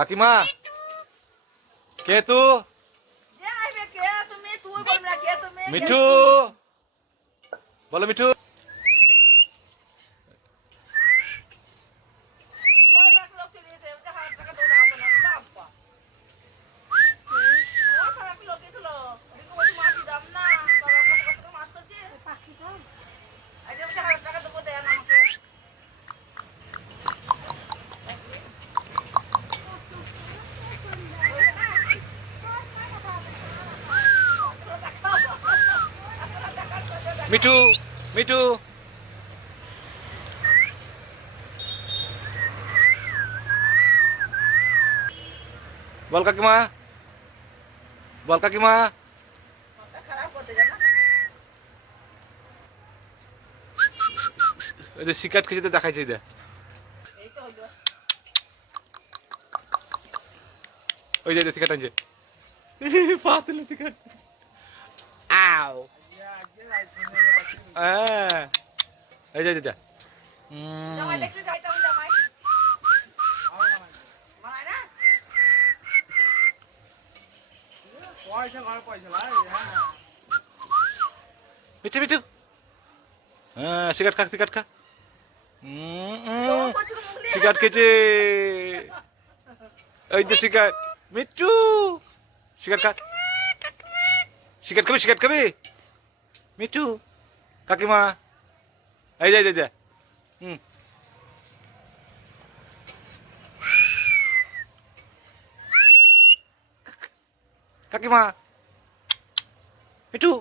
কাকিমা কে তু মিঠু বলো মিঠু মিঠু মিঠু বল কাকিমা বল কাকিমা ওই যে সিগারেট খেতে দেখাইছে দে ওই যে সিগারেট আনছে পাতিল সিগারেট আও এই যে দিদা মিঠু মিঠু হ্যাঁ সিগারেট খা সিগারেট খা সিগারেট খেয়েছে ওই যে সিগারেট মিঠু সিগারেট খা সিগারেট খাবি সিগারেট খাবি মিঠু কাকিমা এই যা কাকিমা মিঠু